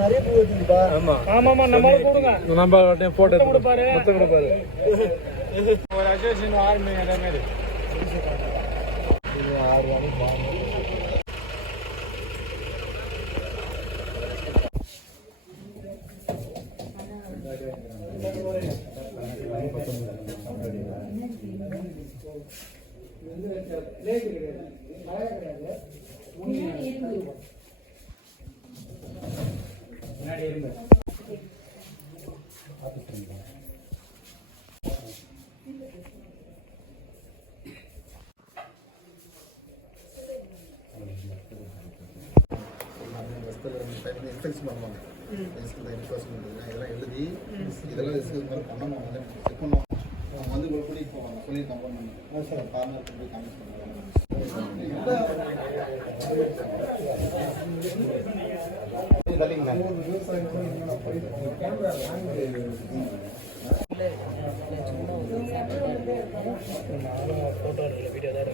நிறைய பூ வச்சுப்பா. ஆமா ஆமாமா நம்ம கொடுங்க. நம்ம போட்டோ கொடுப்பாரு. மொத்தம் கொடுப்பாரு. ஒரு அசோசியேஷன் ஆர்மி அதே மாதிரி. இது 6 வாரம் பாருங்க. இன்ஃபெக்ஷன் பண்ணுவாங்க. இதெல்லாம் எழுதி இதெல்லாம் ரிஸ்க் பண்ணணும். செக் பண்ணுவோம். அவங்க வந்து கூட்டிகிட்டு போவாங்க. சொல்லி கம்பௌண்ட் பண்ணுவாங்க. கார்னர் போய் காமிச்சு பண்ணுவாங்க. போட்டோ வீடியோ தான்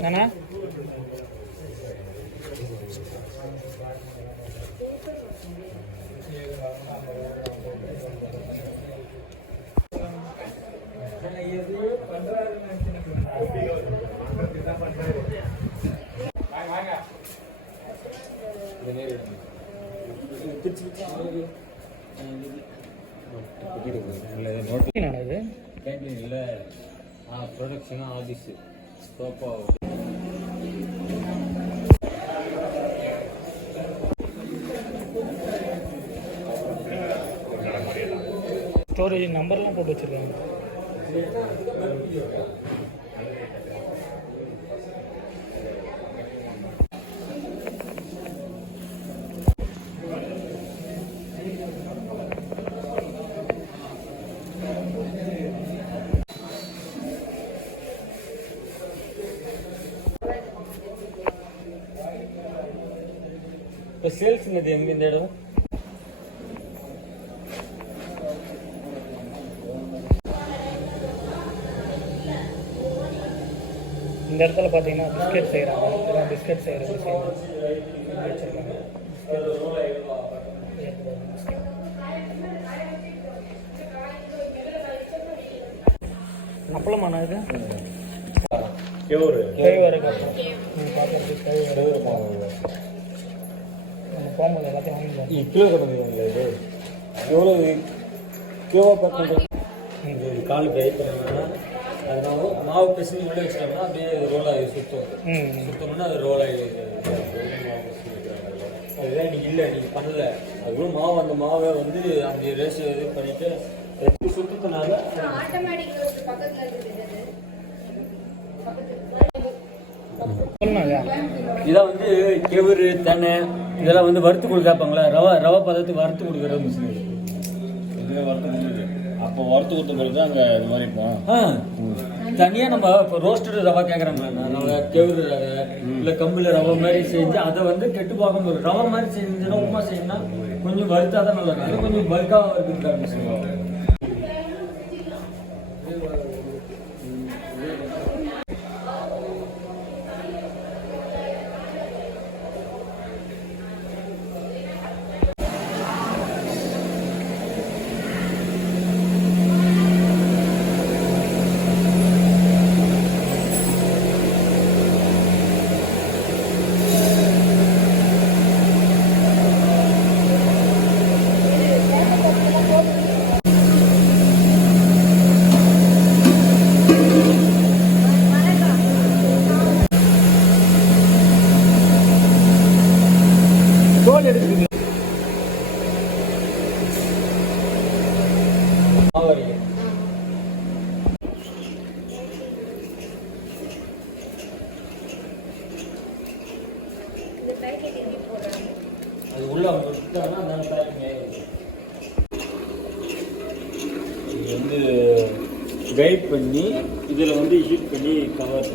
என்னண்ணா இல்லை ப்ரொடக்ஷன் ஆஃபீஸு சோப்பா ஸ்டோரேஜ் நம்பர்லாம் போட்டு வச்சுருக்காங்க. இப்போ சேல்ஸுங்கிறது எங்கே இந்த இடம்? இந்த இடத்துல பார்த்தீங்கன்னா பிஸ்கெட் செய்கிறாங்க. பிஸ்கெட் செய்கிறது வச்சுருக்காங்க. அப்பளமாண்ணா இது போகும்போது எல்லாத்தையும் வாங்கிக்கலாம். கிலோ கணக்கு இது எவ்வளோ கிலோவாக பேக் பண்ணுறது? இது கால் ஃப்ரை பண்ணிங்கன்னா அதனால மாவு பிசைஞ்சு உள்ளே வச்சிட்டோம்னா அப்படியே ரோல் ஆகி சுத்தணும்னா அது ரோல் ஆகி அதுதான் இன்னைக்கு இல்லை, நீங்கள் பண்ணல. அதுவும் மாவு அந்த மாவை வந்து அப்படி ரேஸ் இது பண்ணிட்டு சுத்தத்தினால இதான் வந்து கெவுரு தென்னை இதெல்லாம் வந்து வறுத்து கொடுக்காப்பாங்களா. ரவை பதத்துக்கு வறுத்து கொடுக்குற மிஷின் இதுவே வறுத்து கொடுக்குது. அப்போ வறுத்து கொடுத்த பிறகு தான் அங்கே இது மாதிரி இருப்போம். தனியாக நம்ம இப்போ ரோஸ்டடு ரவை கேட்குறாங்களா, நம்ம கெவுரு ரவை இல்லை கம்பில் ரவை மாதிரி செஞ்சு அதை வந்து கெட்டு பார்க்க ரவை மாதிரி செஞ்சுன்னா உப்புமா செய்யணும்னா கொஞ்சம் வறுத்தா தான் நல்லா இருக்கும். அது கொஞ்சம் பல்காக இருக்குதுக்கா மிஷின். அது உள்ள அவங்க விட்டாங்கன்னா அந்த பேக்கிங் இது வந்து கைட் பண்ணி இதில் வந்து ஹீட் பண்ணி கவர்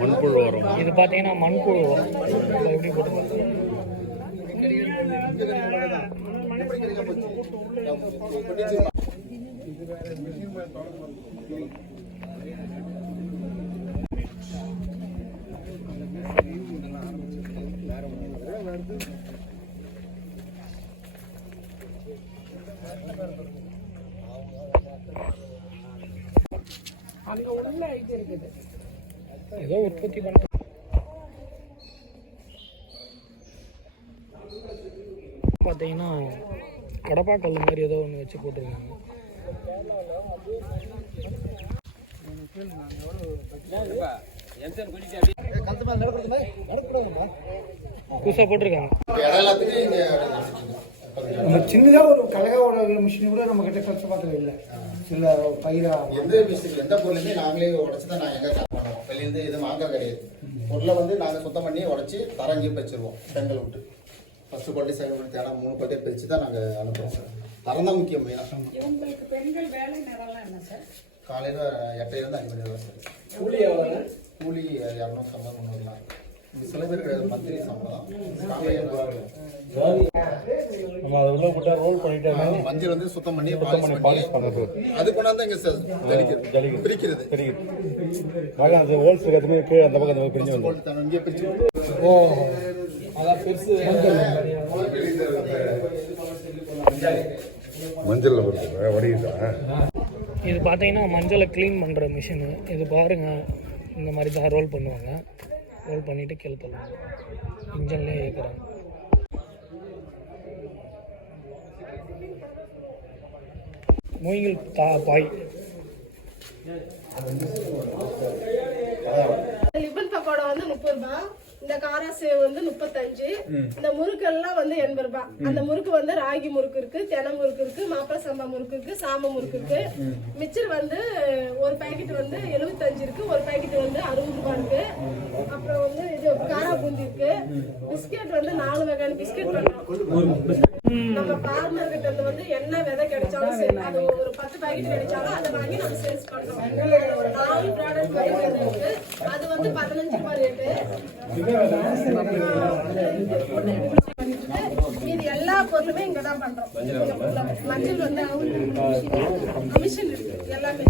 மண்புழு வரும். இது பார்த்தீங்கன்னா மண்புழு எப்படி போட்டு அங்க உள்ள இது இருக்குது ஏதோ உற்பத்தி பண்ண பார்த்தீங்கன்னா கடப்பாக்கல் மாதிரி ஏதோ ஒன்று வச்சு போட்டிருக்காங்க. புதுசாக போட்டிருக்காங்க. நம்ம சின்னதாக ஒரு கலகாவோட மிஷின் கூட நம்ம கிட்ட கஷ்ட பார்த்தது இல்லை. சில பயிரா எந்த மிஷின் எந்த பொருளுமே நாங்களே உடச்சி தான் நாங்கள் எங்கே பண்ணுவோம். வெளியிருந்து எதுவும் வாங்க கிடையாது. பொருளை வந்து நாங்கள் சுத்தம் பண்ணி உடச்சி தரங்கி வச்சிருவோம். செங்கல் விட்டு ஃபஸ்ட்டு கொட்டி செங்கல் விட்டு தேவை 3 கொட்டையை பிரித்து தான் நாங்கள் அனுப்புகிறோம் சார். தரம் தான் முக்கியம் மெயினாக. இவங்களுக்கு பெண்கள் வேலை நேரம்லாம் என்ன சார்? காலையில் 8 to 5 மணி தான் சார். கூலி 250 300 சில பேர் கிடையாது. மந்த்லி சம்பளம் நம்ம அதை உள்ள போட்டா ரோல் பண்ணிட்டு மஞ்சள் வந்து சுத்தம் பண்ணி பாலிஷ் பண்ணுறது. அது கொண்டாந்து இங்கே ஜலிக்கிறது பிரிக்கிறது. அது ஹோல்ஸ் எதுவுமே கீழே அந்த பக்கம் அந்த பிரிஞ்சு வந்து இங்கே பிரிச்சு. ஓ அதான் பெருசு மஞ்சள் வடிதா. இது பார்த்தீங்கன்னா மஞ்சளை க்ளீன் பண்ணுற மிஷினு. இது பாருங்கள், இந்த மாதிரி தான் ரோல் பண்ணுவாங்க. ரோல் பண்ணிவிட்டு கீழே தள்ளுவாங்க. இன்ஜன்லேயே ஏற்கிறாங்க. மூங்கில் பாய் லிபன் பக்கோடா வந்து 30 ரூபாய், இந்த காராசேவ் வந்து 35, இந்த முறுக்கெல்லாம் வந்து 80 ரூபாய். அந்த முறுக்கு வந்து ராகி முறுக்கு இருக்கு, தெனை முறுக்கு இருக்கு, மாப்பிள சம்பா முறுக்கு இருக்கு, சாம முறுக்கு இருக்கு. மிச்சர் வந்து ஒரு பாக்கெட் வந்து 75 இருக்கு, ஒரு பாக்கெட் வந்து 60 ரூபாய் இருக்கு. அப்புறம் வந்து இது காரா பூந்தி இருக்கு. பிஸ்கெட் வந்து 4 வகையான பிஸ்கெட் பண்றோம். நம்ம பார்மர் கிட்ட இருந்து வந்து என்ன விதை கிடைச்சாலும் சரி, அது ஒரு 10 பாக்கெட் கிடைச்சாலும் அதை வாங்கி நம்ம சேல்ஸ் பண்றோம். 4 ப்ராடக்ட் இருக்கு. அது வந்து 15 ரூபாய் ரேட்டு. இது எல்லா பொருளுமே இங்க தான் பண்றோம். மஞ்சள் வந்து மிஷின் இருக்கு எல்லாமே.